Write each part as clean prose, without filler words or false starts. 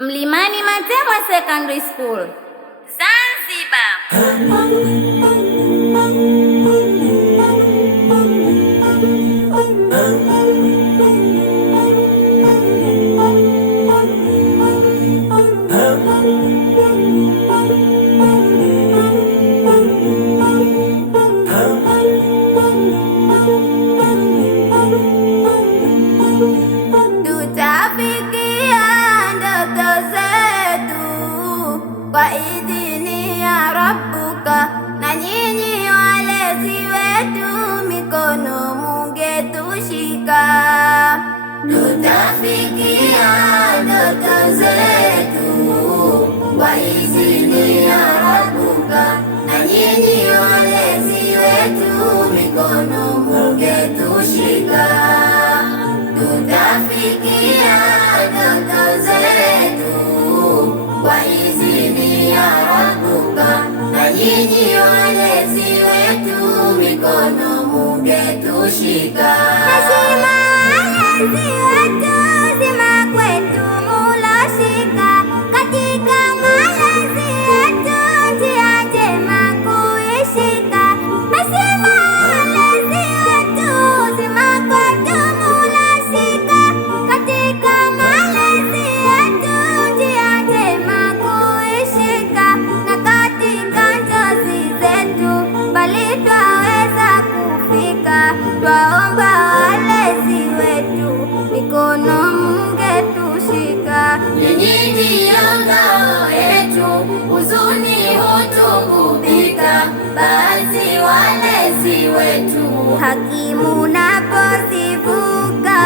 Mlimani Matemwa Secondary School, Zanzibar. Tutafikia ndoto zetu kwa idhini ya Rabbuka, na nyinyi walezi wetu mikono mungetushika. Tutafikia ndoto zetu kwa idhini ya Rabbuka, na nyinyi walezi wetu mikono mungetushika. Tutafikia ndoto zetu kwa idhini ya Rabbuka, na nyinyi walezi wetu mikono mungetushika. Heshima walezi wetu, zima kwetu muloshika, katika malezi yetu njia njema kuishika. Heshima walezi wetu, zima kwetu muloshika, katika malezi yetu njia njema kuishika, na katika njozi zetu bali twaweza kufika. Twaomba walezi wetu mikono mungetushika. Nyinyi ndiyo ngao yetu, huzuni hutugubika, basi walezi wetu haki munapozivuka.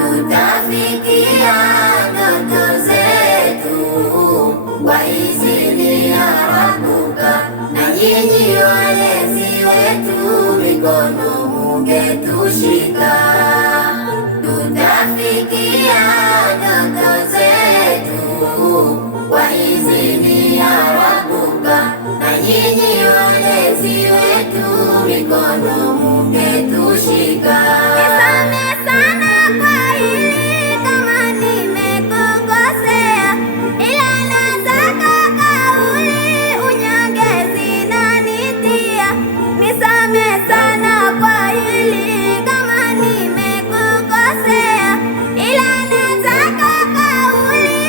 Tutafikia ndoto zetu kwa idhini ya Rabbuka, na nyinyi walezi wetu mikono mungetushika. Tutafikia ndoto zetu kwa idhini ya Rabbuka, na nyinyi walezi wetu mikono mungetushika. Nisamehe sana kwa hili kama nimekukosea, ila nataka kauli unyonge zinanitia. Nisamehe sana kwa hili kama nimekukosea, ila nataka kauli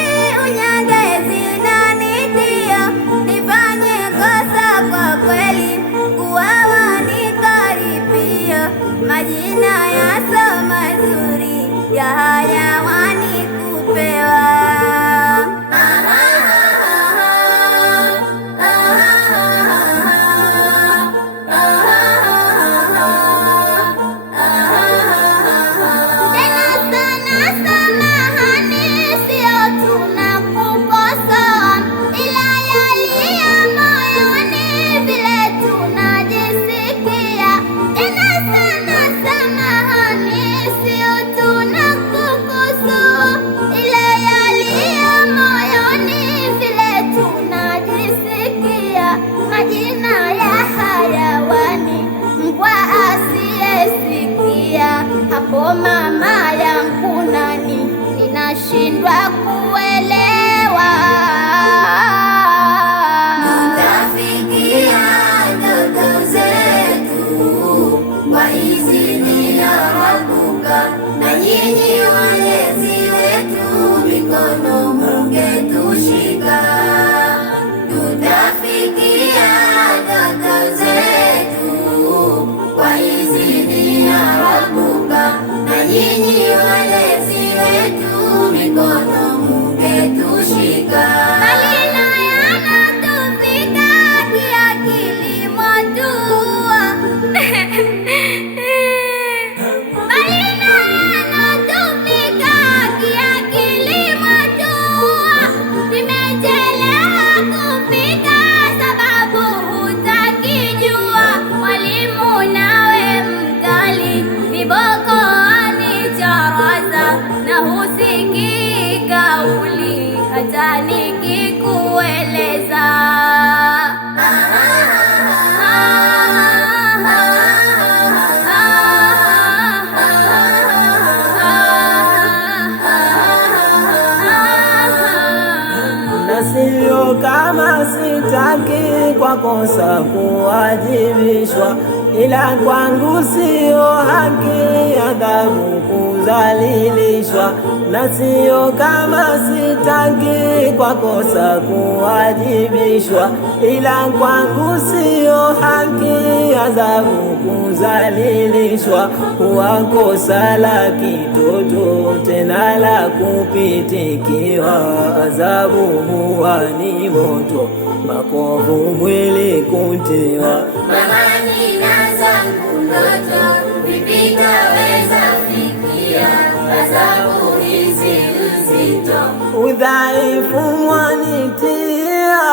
unyonge zinanitia. Nifanye kosa kwa kweli, kuwa wanikaribia, majina yaso mazuri ya hayawani kupewa. Tena sana samahani, sio tunakukosoa, ila yaliyo moyoni vile tunajisikia. Tena sana samahani, sio tunakukosoa, ila yaliyo moyoni vile tunajisikia. Majina ya hayawani, mbwa asiyesikia, hapo mama yangu nani, ninashindwa kuelewa. Tutafikia ndoto zetu kwa idhini ya Rabbuka, na nyinyi walezi wetu mikono mungetushika. Tutafikia ndoto zetu kwa idhini ya Rabbuka, na nyinyi sio kama sitaki kwa kosa kuwajibishwa, ila kwangu sio haki adhabu kudhalilishwa. Na sio kama sitaki kwa kosa kuwajibishwa, ila kwangu sio haki adhabu kudhalilishwa. Huwa kosa la kitoto tena la kupitikiwa, adhabu huwa ni moto, makovu mwili kutiwa. Mama nina zangu ndoto, vipi taweza fikia adhabu hizi uzito, udhaifu mwanitia.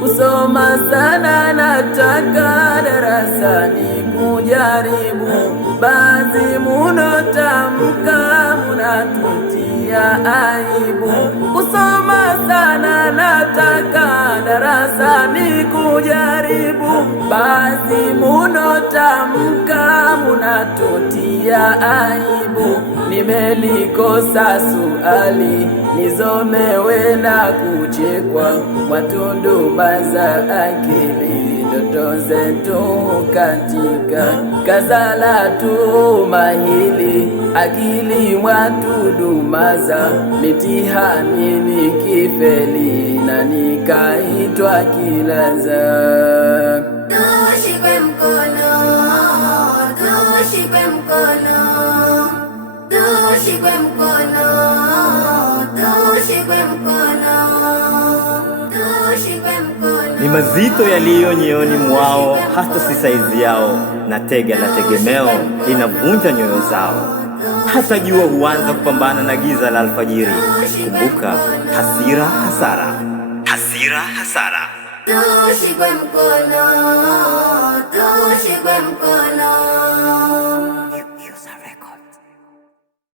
Kusoma sana nataka darasani kujaribu, basi munotamka munatutia aibu. Kusoma sana nataka darasani kujaribu, basi munotamka munatutia aibu. Nimelikosa suali nizomewe na kuchekwa, matunduma za akili ndoto zetu katika kazala tu mahili, akili mwatudumaza mitihani nikifeli na nikaitwa kilaza. tushikwe mkono, tushikwe mkono, tushikwe mkono, tushikwe mkono, tushikwe mkono. Ni mazito yaliyo nyoyoni mwao, hata si saizi yao, na tega la tegemeo linavunja nyoyo zao. Hata jua huanza kupambana na giza la alfajiri. Kumbuka, hasira hasara, hasira hasara. Tushikwe mkono, tushikwe mkono.